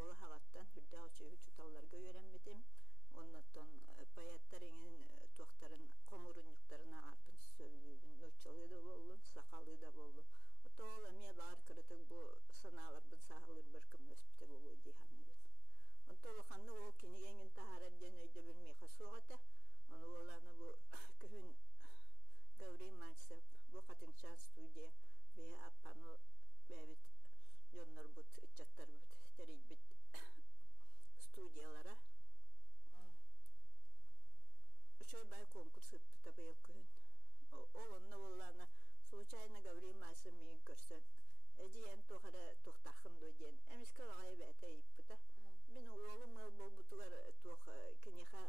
школа хагаттан хүрдә очы чуталларга өйрәнмәдем. Оннан паяттарының тоқтарын комуруньюктарына артын сөйлүбүн ночалы да болдун, сакалы да болдун. Отола мен бар кырытык бу саналарбын сагылыр бир ким өспүтө болуу диханыбыз. Отола ханны ол кинигенин тахараден өйдө билмей хасугата. Оны оланы бу күн Гаврий Мальцев бу катыңчан студия бе аппаны бебит жоннор бут ичаттар бут терибит студиялара Шой бай конкурс өтті бейіл күн. Олынны оланы случайно Гаврий Мальцев мейін көрсен. Әдейен тоғара тоқтақын дойден. Әмескі лағай бәті ейіппіті. Мен олым бұл бұтығар тоқ кінеға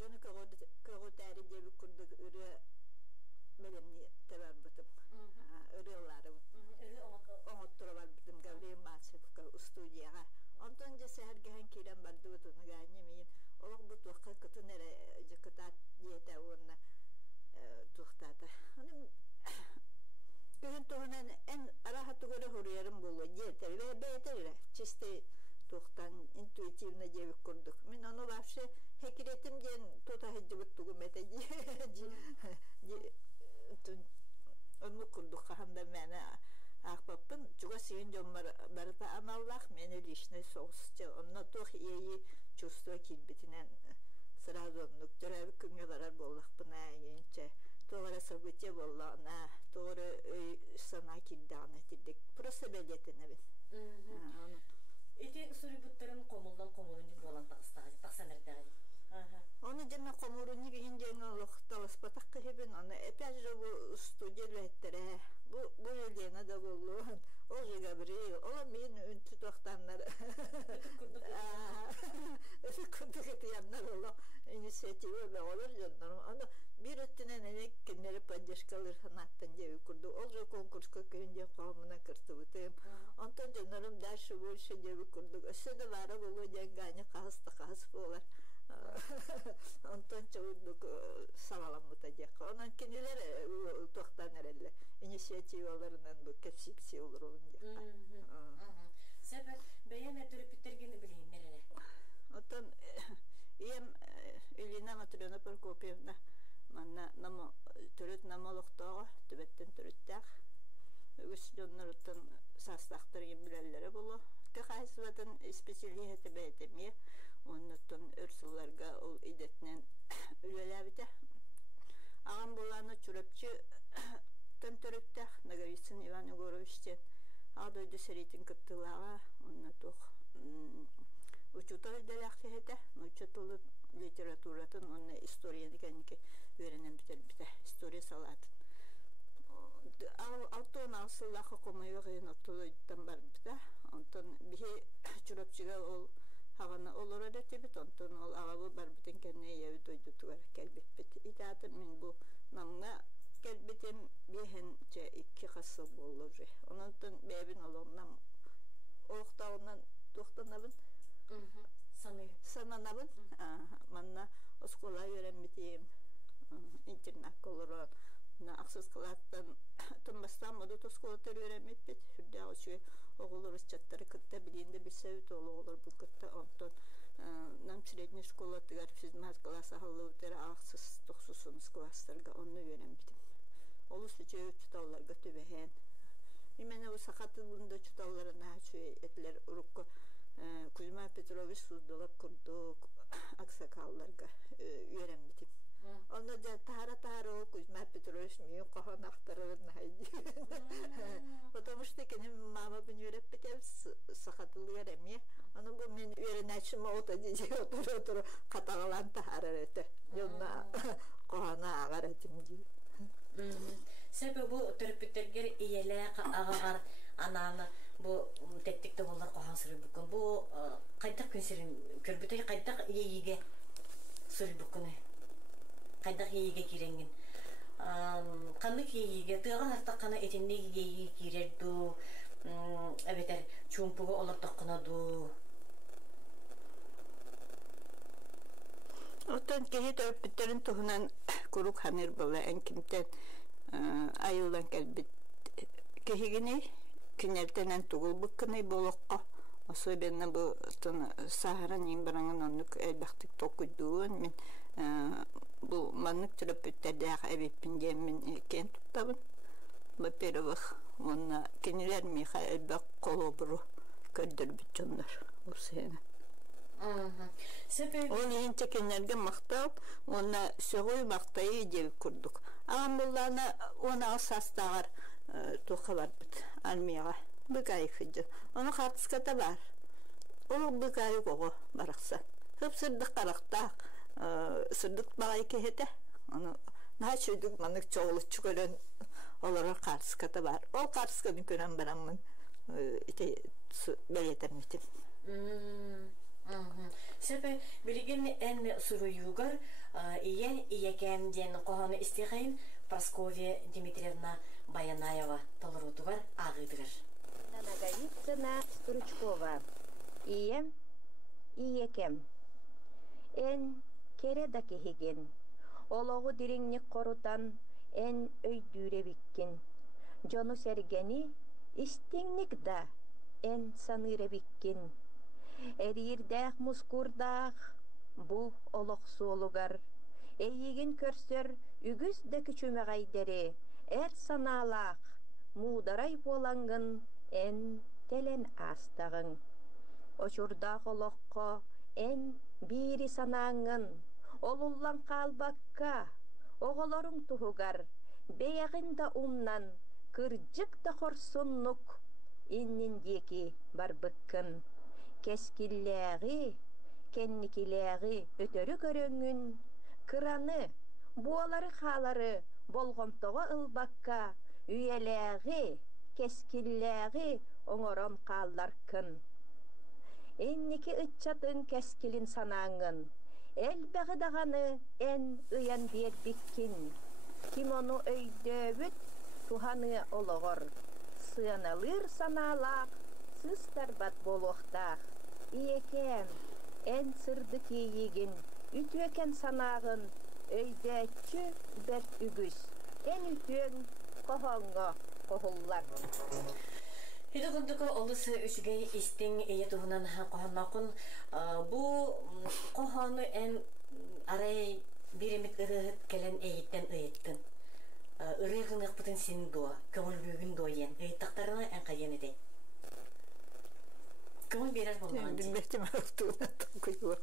жоны көгіт әрі дебі күрдік үрі бәлемне тәбәр бұтым. Үрі олары оңыттыры бар бұтым Гаврий Мальцев студияға. Онтан же сәргән кейлен барды бұтыны ғайны мейін. Олық бұл тоққа күтін әрі жықытат дейті орына тоқтады. Күн тоғынан ән арахаты көрі хұрыярым болу дейті. Бәйтірі, чисті тоқтан интуитивно дебік көрдік. Мен оны вообще хекіретімден тота хәджі бұттығым әті оны көрдік қағанда мәні ақпаппын. Чуға сүйін жомар барыта аналлақ мені лишный соғысчы. Онына тоқ ейі чувство килбитинен сразу нүктөрәбі күнге барар боллақпын әйінче. Тоғыра события боллағына, тоғыра өй сана килдағына тилдік. Просто бәлетіне бін. Эти сурибуттарын комулдан комулунжу болан тақсанырдағы. Оны жана комурунни кийин жеңе лохталас батак кебин аны опять же бу студиялеттер бу Елена да болду. Ол же Гаврий, ол мен үнтү токтандар. Күндүк яннар ол инициатива да олар жандар. Аны бир өттүнөн элек кенери поддержкалар ханаттан жеби курду. Ол же конкурска күйүнде калмына кыртыбытым. Антон жандарым дальше больше жеби курдук. Өсөдө бара болу жеңгани каас болар. Антон чавудук саваламыта жак. Онан кенелер токтан эреле. Инициативаларынан бу кепсипси олорун жак. Себеп бәян төрөпүттерген билеймер. Отон Елена Матриона Прокопьевна манна намо төрөт намолуктоо төбөттөн төрөттак. Үгүс жоннорутун састактырын билелери болу. Кахайсватын специалиети бәйтеме. Оннотон өрсуларга ол идетнен үлеләбите. Ағам боланы чүрөпчү төнтөрөттак Наговицын Иван Егоровичтен адойду серитин кыттылага оннотох учута делахтехете, учутулы литературатын онна историяны кәнеке өйренен бите история салатын. Алтон алсыллахы комайы ғайын оттулыйттан бар бите. Онтон бихи чүрөпчүгө ол Хавана олора да тебет, онтон ол ағабы бар бітін кәне еуі дойды туғар кәлбет бет. Итатын мен бұл намға кәлбетем бейхен че 2 қасы болу же. Онтон бәбін олоннам олықтауынан тоқтанабын. Сананабын. Манна оскола өйренбетем интернат колорон. Ақсыз қылаттан тұнбастан мұды тосколатар өйренмет бет. Хүрде аушы оғылыр ұсчаттары күтті білейінді білсәуіт оғылыр бұл күтті. Онтон нам средний школа тігар физмат класс ағылы өтері ақсыз тоқсусыныз кластарға оны өйренбетім. Олы сүче чуталларға төбәхен. Имені ол сақаты бұнда чуталларына әтілер ұрыққы Кузьма Петрович Суздалап күрдік ақсақалларға өйренбетім. Onda da tahara o Кузьма Петрович мою кохан ахтарарын хайди. Потому что кенем мама бен үйрәп бетем сахатылы яреме. Аны бу мен үйрәнәчим ота диҗе отыр катагалан tahara рете. Жонна кохана агаратым ди. Себеби бу төрпүттергер иеле агагар ананы бу теттикте болар кохан сыры бүкүн. Бу кайда күнсерин көрбүтө кайда ийиге сыры бүкүн. Кайдак ейге киренген. Кандык ейге тыган артаккана этиндеги ейге кирерду. Эбетер чумпуга олар токкунаду. Оттан кеһи төрпүттерин туһунан курук ханыр бола энкимтен айылдан келбит кеһигини кинертенен тугул быккыны болохко Особенно bu Sahara nin barangın onluk elbaktık tokuyduğun min bu manlık terapeuterde ebepin gemin ken tuttabın. Во-первых, он кенелер Михаил Бакколобру көддөр бүтчөндөр. Ол сені. Он енче кенелерге мақтал, оны сөғой мақтайы деп күрдік. Ағам болланы оны асастағар тоқалар біт армияға. Бұқайы күді. Оны қартыската бар. Ол бұқайы қоғы барақса. Көп сырдық қарақтақ, сырдық бағай кехеті. Наға шөйдік манық çoğulu çıkörен olara karskata var. O karskatını gören baramın belirtemeydim. Sebep bilgin en suruyugar iyeken diyen kohanı isteğin Praskovya Dimitrievna Bayanayeva толоруtugar ağıdıgar. Nagovitsina Sturchkova. Iyeken. En kere da kehigen. Oloğu dirinlik korutan en öydüre bikkin. Jonu sergeni istingnik da en sanıre bikkin. Erirdağ muskurdağ bu oloqsu olugar. Eyigin körsör ügüz de küçümeğayderi sanalaq mudaray bolangın en telen astağın. Oçurdağ oloqqa en biri sanağın olullan kalbakka oğolorun tuhugar beyagin da kırcık da horsunnuk innin deki barbıkkın keskillägi kennikilägi ötörü köröngün kıranı buaları xaları bolgomtoga ılbakka üyelägi keskillägi oňoron kallarkın inniki ıççatın keskilin sanağın elbägi dağanı en ıyan bir bikkin. Kim onu öydöbüt tuhanı ologor. Sığanalır sanalaq, sıstarbat boloqtaq. İyeken en sırdık iyigin, ütüeken sanağın öydöçü bert ügüs. En ütüen kohonga kohullar. Hidi kunduka olысы üçgey istin eye tuhunan kohonnaqun bu kohonu en aray birimit ırıhıt gelen eyitten ıyıttın. Irıhın ıqpıtın sin doğa, kömül büyügün doyen. Iyittaktarına en kayen edey. Kömül berer bolmağın değil. Bilmektim ağıttığına takıyor.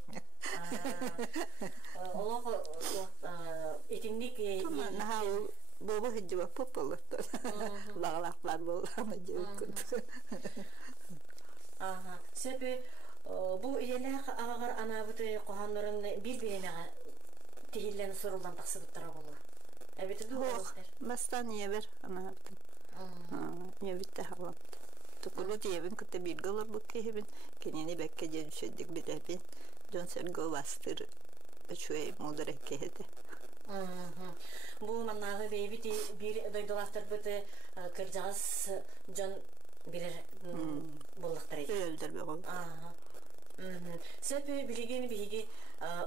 Ola etinlik Tamam, naha boba hıcıva pop olurdu. Lağlaqlar bolağını cevkut. Sebebi bu iyeler ağır anabıtı kohanların birbirine tehillen soruldan taksıbıttıra olur. Evet, bu olurlar. Mastan yever anabıtım. Yevitte halamdı. Tukulu diyevin kıta bilgi olur bu kehibin. Kenini bekke cedüşedik bilebin. Dönser bastır. Şuay mudarek kehedi. Bu mannağı beybiti bir doydolastır bıtı kırcağız can bilir bollukları. Öldür be oğlum. Sebebi bilgini bilgi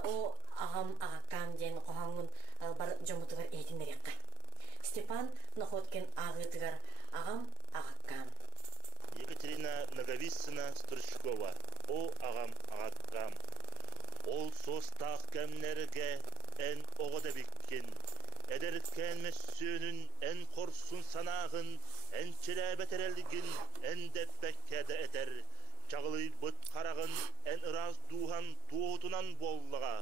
o ağam ağakam diyen kohangun bar jomutugar eğitimleri yakka. Stepan Nakhotkin ağıtıgar ağam ağakam. Екатерина Наговицина Стручкова. О ağam ağakam. Ол состақ кәмнерге ән оғыда беккен. Әдеріккәнмес сөнін ән қорсын санағын, ән челәбет әрәлігін, ән дәппәккәді әтер. Чағылый бұт қарағын, ән ыраз духан туғытынан боллыға.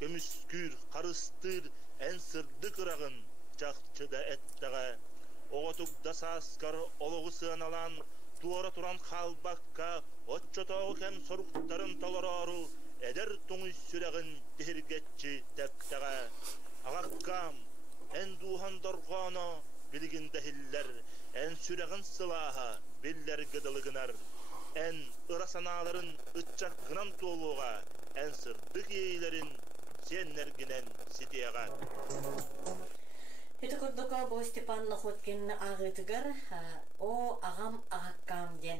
Көміскүр, қарыстыр, ән сырды қырағын, жақчыда әттіға. Оғытық дасаскар олығы сығаналан, туара туран қалбаққа, отчотауы кәм соруқтарын толорору, әдер тоңыз сүрәғін дергетчі тәптіға. Ағаққам, ән духан дорғаны білгін дәхіллер, ән сүрәғін сылаға біллер гыдылығынар. Ән ырасаналарын ұтчақ ғынан толуға, ән сырдық ейлерін сеннергінен сетеға. Это курдука бо Степан Находкин ağıtıgar o ağam ağakam den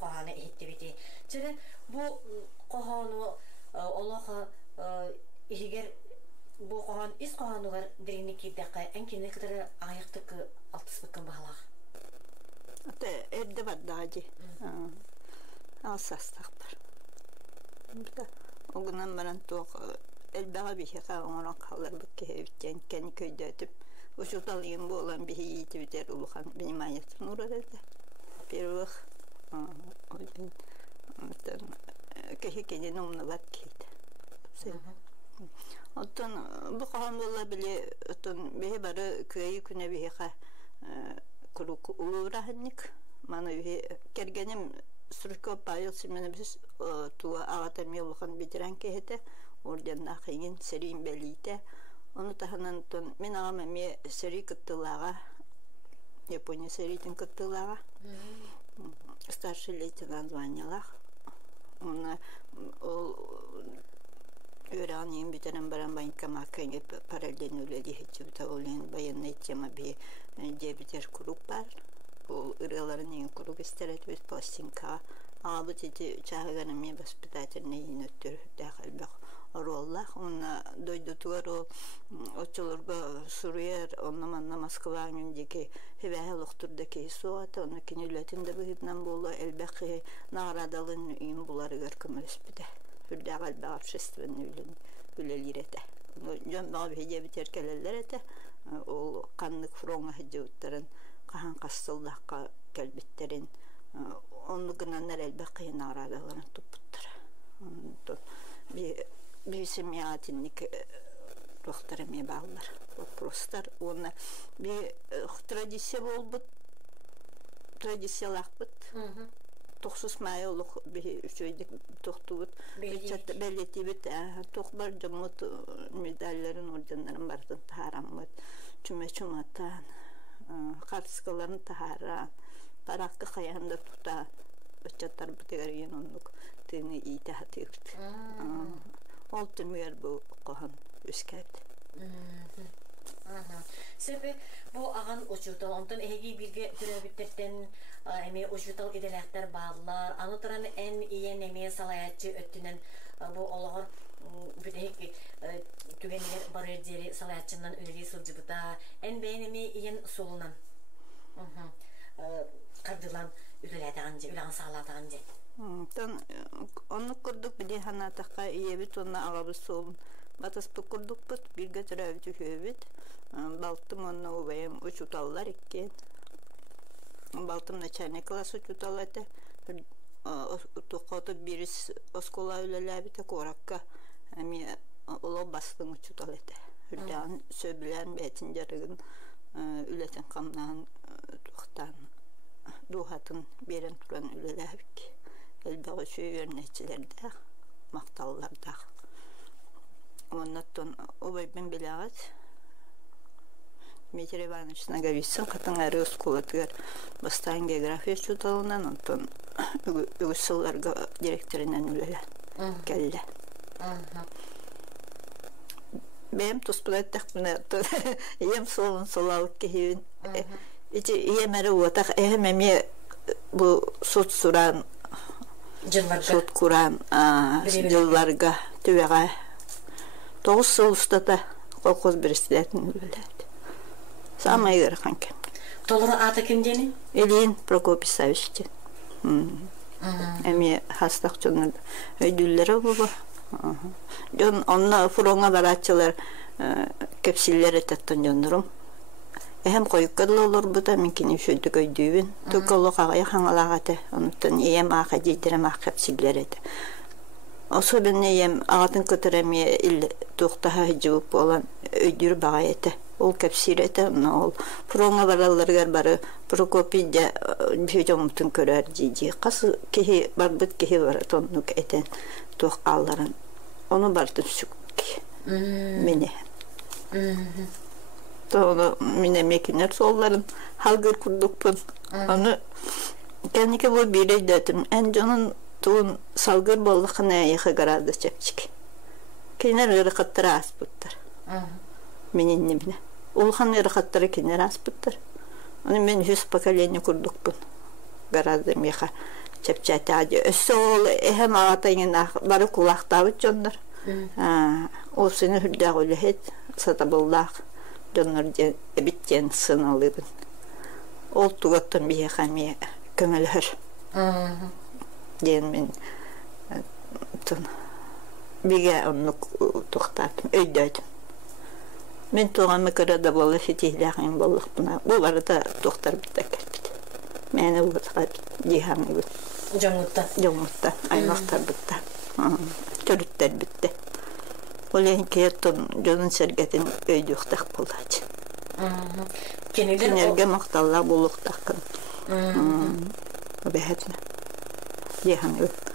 kohana ehtibiti. Çere bu kohanu Allah'a ihiger bu kohan is kohanugar diriniki dakika en kine kadar ayaktık altıs bakın bağlaq. Ate erde var dağcı. алсастақпар. Оғынан баран тоқ әлбәға бейхеға оңыран қалар бұк кехебіттен кәні көйді өтіп, ұшутал ең болан бейхе еті бітер ұлыған бенемайятын ұрар әлді. Первых, кехе кенен ұмны бар кейді. Оттан бұқаған бола біле, бейхе бары көйі күні бейхеға күрік ұлығырағынник. Маны бейхе кергенім Сұрышқа пайыл сімені біз туа ағатарме ұлыған бедіран кехеті, орденна қиын сәрейін бәлейті. Оны тахынан мен ағам әме сәрей күттілаға, Япония сәрейдің күттілаға, старший лейтенант званялақ. Оны өраған ең бітірін баран байынка маққайын параллен өлі хетчі біта олен баяннай тема бе дебітер күрік бар. Ол ырғаларын ең күрік істерет өз пластинка. Ағабы теті чағығаны мен воспитательный ең өттір дәқілбәқ ороллақ. Оны дойды туғар ол отчылырға Суруер, онна Москва үндеке хебәхі лұқтырдеке суаты. Оны кенелетінде бұғытнан болу әлбәқі нағырадалын үйін бұлары көркімір іспіді. Үрдәқ әлбәқ общественный өлелер еті. Жон bağı hediye biter kelleler ete o kanlık fronga hediye uttaren kahan kastıldak kelbitlerin onu gınanlar elbette naradaların toputtur. Bir semyatinlik doktorame bağlar. Вопростар ona bir tradisiya oldu. Tradisiyalar bit. Toxsus mayoluk bir şeydik toxtubut. Çatta belleti bit. Toxbar jamut medallerin ordanların bardan taharamut. Çumatan. Karskaların taharan. Parakka kayanda tuta. Çattar bitigerin onluk. Teni iyi tahatirdi. Oltmuyor bu qohan üskert. Sebebi bu ağan uçutal, ondan ehegi birge türebitlerden emeği uçutal gidelekler bağlılar. Anıtıran en iyi emeği salayatçı öttünen bu olağır bir tügenler barırceri salayatçından ünlü sılcıbıda en beğen emeği iyen solunan kardılan ülelediğince, ülen sağladığınca. Onu kurduk bir de hanataka iyi bit, onunla ağabey solun. Batasıp kurduk bit, bir götürüp tühübit. Baltım onunla obayım uçutallar ikken. Baltım начальник класс uçutalladı. Toqatıp biris oskola öleler bite korakka. Ami ola bastım uçutalladı. Hürdan söbilen betin jarıgın ületen kamdan toqtan duhatın beren turan öleler bik. Elbette şu yönetçilerde maktallarda. Ondan obay ben bilagat. Дмитрий Иванович Наговицын қатын әрі өсколатығар бастан география чуталынан онтон үгісілларға директорынан өлелі кәлі. Бәйім тұспылаттақ бұны ем солын солалық кехевін. Ем әрі уатақ әйім әме бұл сот сұран, сот құран жылларға түбеға 9 сыл ұстата қолқоз бірістілетін өлелі. Самый верхан кем. Толру аты кем дени? Ильин Прокопий Савичтин. Эми хастак жонор өйдүллери болу. Жон онна фуронга барачылар кепсиллер этеттен жондурум. Эһем койуккадыл олор бута минкини шөйдүк өйдүүбүн. Токоло кагай хаңалагаты. Онуттан эм ака жейдерем ак кепсиллер эте. Особенно эм агатын көтөрөми ил туктаха жууп болан өйдүр бага эте. Ол кәпсирете, ол фронга бараларгар бары Прокопийде бүйжомутун көрөр жиди. Касы кехи барбыт кехи бары тоннук этен тоқалларын. Оны барды сүк мене. Тоны мене мекенер солларын халгыр курдукпун. Оны кәнеке бу бирей дәтим. Эн жонун туун салгыр болдықына яхы гарады чепчик. Кейнер ырықыттыра аспыттыр. Менен немне. Улхан ырықаттары кенер аспыттыр. Оны мен 100 поколение курдукпун. Гораздо меха чепчаты ади. Өссі ол эхем ағатайын бары кулақтабыт жондар. Ол сені хүрдәқ өліхет сатабылдақ жондар әбіттен сыналыбын. Ол туғаттан бейеқа ме көмелер. Diyen men biga onluk toxtattım, öydöydüm. Men toğamı kırada bolla fetihləğin bolluk buna. Bu arada toxtar bitti kelbidi. Məni uğutqa cihanı bitti. Joңutta, aymaqtar bitti. Törüttər bitti. Olen kiyatın jonun sergetin öydüqtaq bollaç. Kenerge maqtallar boluqtaqın. Bəhətmə. Cihanı bitti.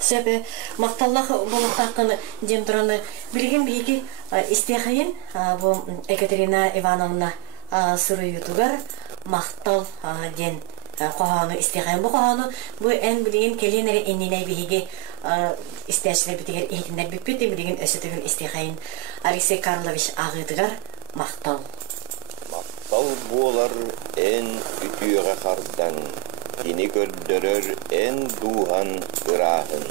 Sebep maktallah buluqtaqını jemturаны билген биги истехайын bu Екатерина Ивановна Суруютугар мактал ден qohanu isteygen bu qohanu bu en bilgin kelinleri enine bihi isteşler bitiger ehtinler bitpeti bilgin ösütügün isteygen Alexey Karlovich ağıdıgar maktal buolar en ütüge kardan dini gördürür en duhan ırahın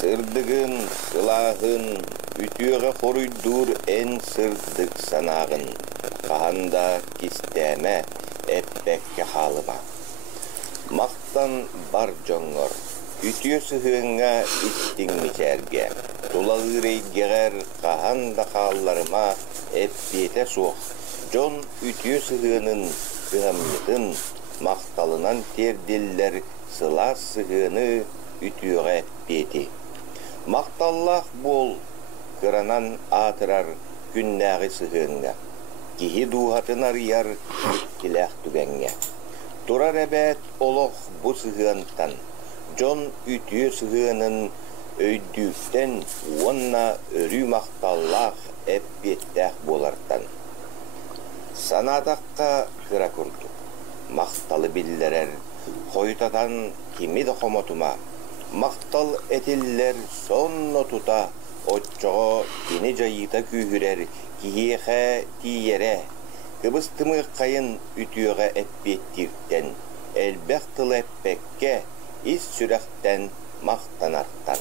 sırdıgın sılahın ütüge koruydur en sırdık sanağın kahanda kisteme etbekke halıma Maktan bar joңor, ütüye sıhığına istin miçerge. Dolalırey geğer kahanda kallarıma ep bete soğuk. Jon ütüye sıhığının kıhamyıdın, maktalınan terdiller sıla sıhığını ütüye ep beti. Maktallah bol, kıranan atırar günnäği sıhığına. Kihi duhatın arıyar, kilək tügenge. Turar ebet oloq bu sığınttan. Jon ütüye sığının öydükten onna örü maktallah ep bettəq bolardan. Sanadaqqa kıra kurduk. Maktalı billerer, koytatan kimi de komotuma. Maktal etiller sonno tuta, otçoğu dini cayıta kühürer, kihiyeğe tiyere. Kıbıstımı kayın ütüye etbettirten, elbektılı etbekke, iz sürekten maktanartan.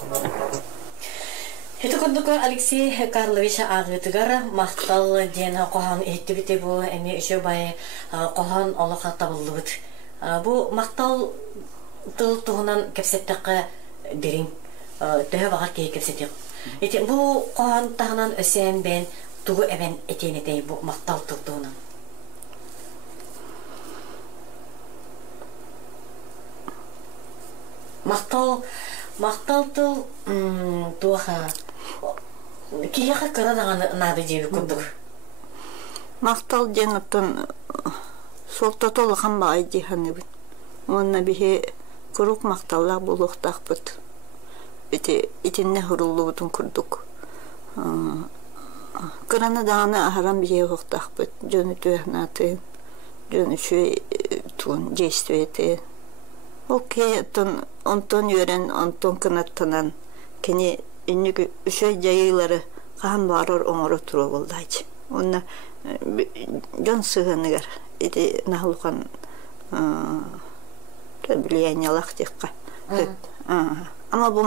Hütükündükü Alexey Karlovich ağıtıgar maktal diyene qohan ehtibiti bu emiüşü bayı qohan oluqa tabıllıbıt. Bu maktal tıl tuğunan kepsetteqe derin, töhe bağır keyi kepsetteq. Bu qohan tağınan ösen ben tuğu eben etenetey bu maktal tıl tuğunan. Maktal tıl tuğha kiyaqa kıradağını nadı jebi kurduk. Maktal jenatın solta tolğan bağ cihanı bin. Onna bihi kuruk maktallar buluqtaq bit. İtinne hurulluğutun kurduk. Kırana dağını aharan bihi hoqtaq bit. Jönü tühnatın, jönü şöy tun jestüeti. Okey, onton yören, onton kınattanan keni ünlüüşey jayıları qahan barır oňoru turu boldaydı. Onna jon sığınıgar. İdi nahluqan влиянялах текка. Ama bu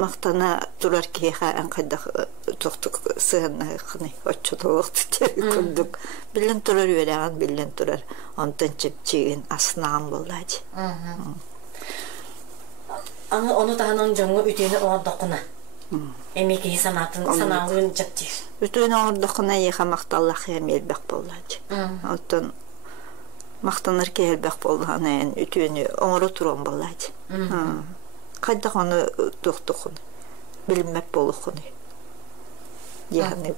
maktana turar ki ankada toxtuk sığınna qını oçuluqtu kurduk. Bilen turar öreğan bilen turar. Ondan çipçiğin asnağın bolladı. Ama onu tahanan joңu ütüne oğurdaqına. Emeki sanağın çipçi. Ütüne oğurdaqına yeqa maktallah hem elbek bolladı. Ondan Maktanır ki elbek bolğana en ütüni oňoru turan bolladı. Qayda onu toxtuqun. Bilmek boluqun. Yani.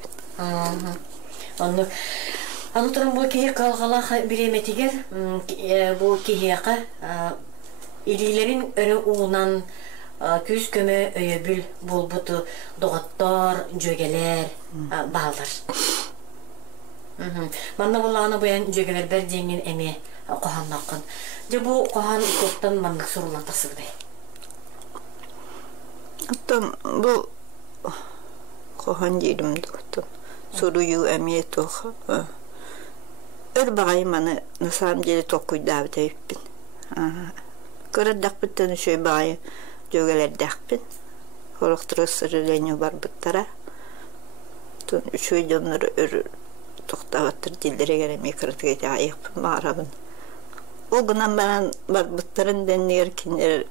Аны туран bu kihi kalğala biremetiger bu kihiyaqa ililerin örü uğunan küz köme öyöbül bulbutu dogattar, jögeler bağlar. Manna bollağına boyan jögeler ber jengin emi qohannaqın. Je bu qohan koktan manna surulatasıgday. Hatta bu qohan jedim doktor. Soruyu emiye toq. Örbağayı manı nasam jeli toquydav deyipin. Kıradak bitten şöy bağayı jögeler daqpin. Horoqtırısırı lenyo bar bittara. Tun şöy jonları toxtavatır dillere gelem yıkırtıgayda ayıqpın mağarabın. o günden bana barbıtların denliyor kinler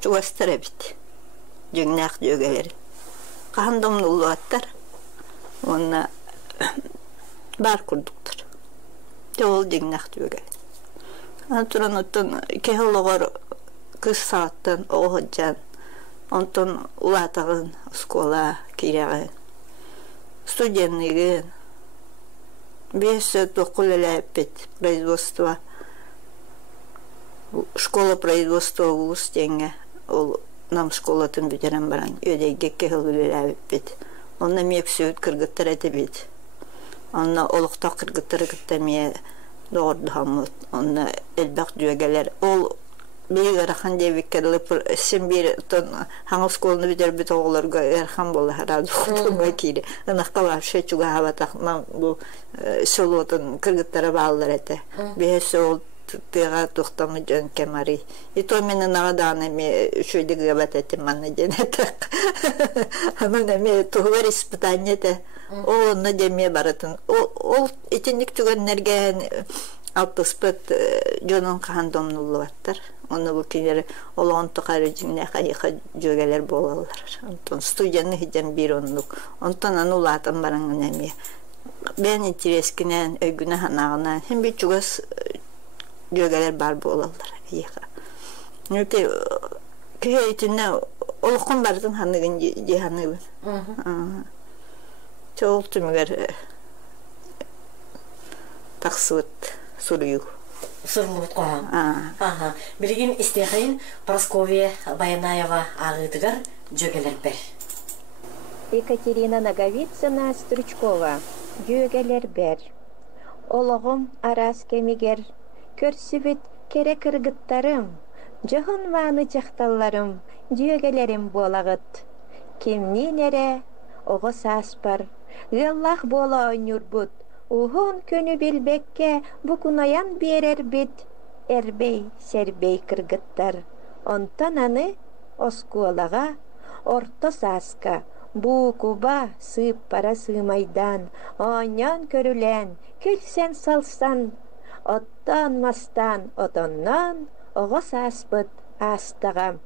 çuvastır ebit. Cüngnak jögeleri. Kahandımlı ulu attar. Onunla bar kurduktur. Yol cüngnak jögeleri. Anturan otun keholoğor kız saattan oğucan. Ondan ulatağın skola kirağın. Студенныгын. Без доколелепет производства. Школа производства вуз теңе. Ол нам школатын бүтерен баран. Өдейге кехылылелепет. Онна мек сөйт кыргыттар этебет. Онна олықта кыргыттары кытта мие doğurdu hamut. Onunla elbaq düğegeler. Ol bir arahan devikkerli sen bir ton hangi skolunu biter bit oğullarga erhan bolla herhalde okuduğuma kiri. Anakka var şey çuga hava takmam bu solotun kırgıtlara bağlılar ete. Bir sol tega toxtamı can kemari. İto menen ağadağına mi şöyle gıbat ettim anne cenetek. Ama ne tuhvar ispitanya de. O onu demeye baratın. O içinlik tügenlerge altıspıt jonun kahandomnulu vattır. Onu bu kileri olan tıkarı cimne kayıka jögeler bolalar. Ondan studiyanı hicam bir onluk. Ondan anulatan barangın emeye. Ben intereskinen öygüne hanağına hem bir çugas jögeler bar bolalar. Nöte köy içinde olukun bardın hanıgın cihanıgın. Çok tümüger taksıvıt suruyu. Сурмут коһан. Ага. Билигин истехин Прасковья Баянаева агытыгар жөгелер бер. Екатерина Наговицына Стручкова жөгелер бер. Ологум арас кемигер, көрсүбүт кере кыргыттарым, жохун ваны жакталларым, жөгелерим болагыт. Кимнин эре ого саспар, Аллах бола ойнурбут. Ухун көнү билбекке букунаян берер бит. Эрбей, сербей кыргыттар. Онтан аны оскуалага, орто саска, букуба сыып пара сыымайдан, онян көрүлен, күлсен салсан, оттан мастан, отоннан, ого саспыт астагам.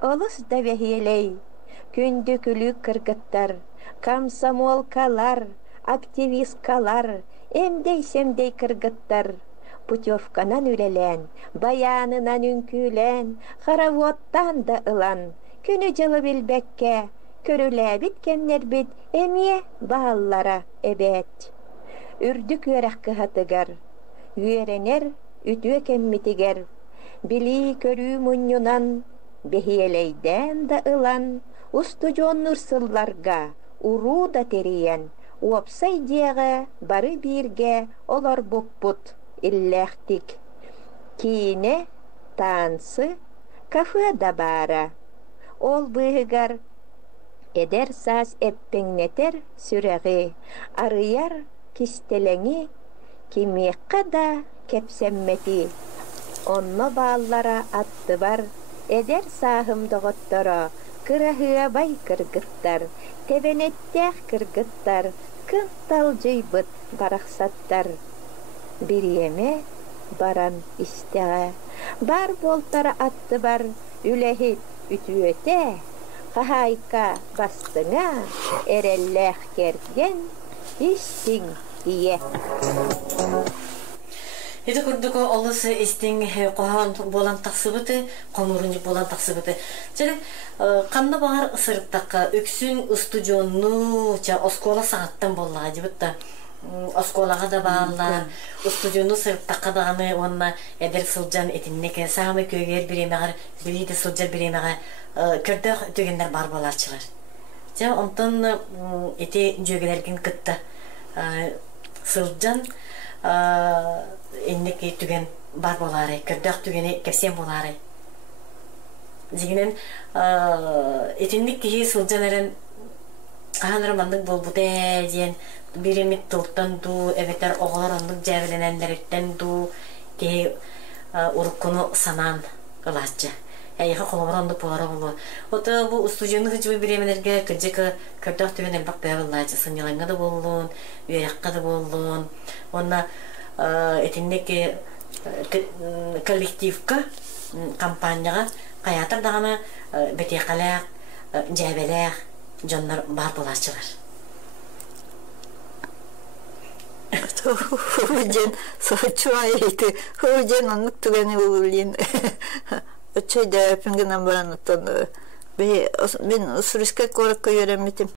Олус да вехиелей, күндү күлүк кыргыттар, комсомолкалар, активисткалар, эмдей-семдей кыргыттар, путевканан үлелен, баянынан үңкүлен, хороводтан да ылан, күнү жылы билбекке, көрүләбит кемнер бит, эмие бааллара эбет. Үрдүк өрәк кыһатыгар, үйеренер, үтүө кеммитигер, били көрүү муннунан, бехиелейден да ылан, устужоннур сылларга, уруу да териен, уопсай диэҕэ бары бииргэ олор буппут иллээхтик. Киине, таансы, кафе да баара. Ол быыгар эдер саас эппеңнетер сүрэҕи, арыяр кистелэҥи, кимиэхха да кепсэммети. Онно бааллара аттыбар, эдер сааһымдоҕотторо, кыраһыа бай кыргыттар, тебенеттэх кыргыттар, кынтал жыйбыт барахсаттар. Бириеме баран истеҕэ, бар болтара атты бар, үлэһит үтүөтэ, хаһайка бастыңа, эреллэх керген, истиң ие. Эти курдуко олысы истиң коһан болан таксыбыты, комурунжу болан таксыбыты. Жere канна багар ысырыктакка өксүн устужонну ча оскола сааттан боллага жибытта. Осколага да баалар, устужонну сырыктакка даганы онна эдер сылжан этиннеке саамы көөгер биремегер, билиде сылжар биремеге көрдөх төгендер бар боларчылар. Жа онтон эти жөгелерген кытта сылжан эннеке түген бар болары, көрдөх түгени кепсен болары. Дегенен этинник кихи сылжанарын каханырмандык болбуте диен биремит тылттан ду, эбетер оғалар ондық жәбіленендереттен ду кихи уруккуну санан ылачы. Эйха қолабар ондық болары болу. Ота бу устуженны хыжбы биременерге кыджыка көрдөх түген элбак бәбыллачы. Сынялаңга да болуын, үйераққа да болуын. Онна этиннеке коллективка компанияга каятыр дагана бетекалак жабелак жоннор бар булачылар. Хужен сочуайты хужен онук туганы улин очойда пингенан баран оттон мен усуриске коракка йөрөмитим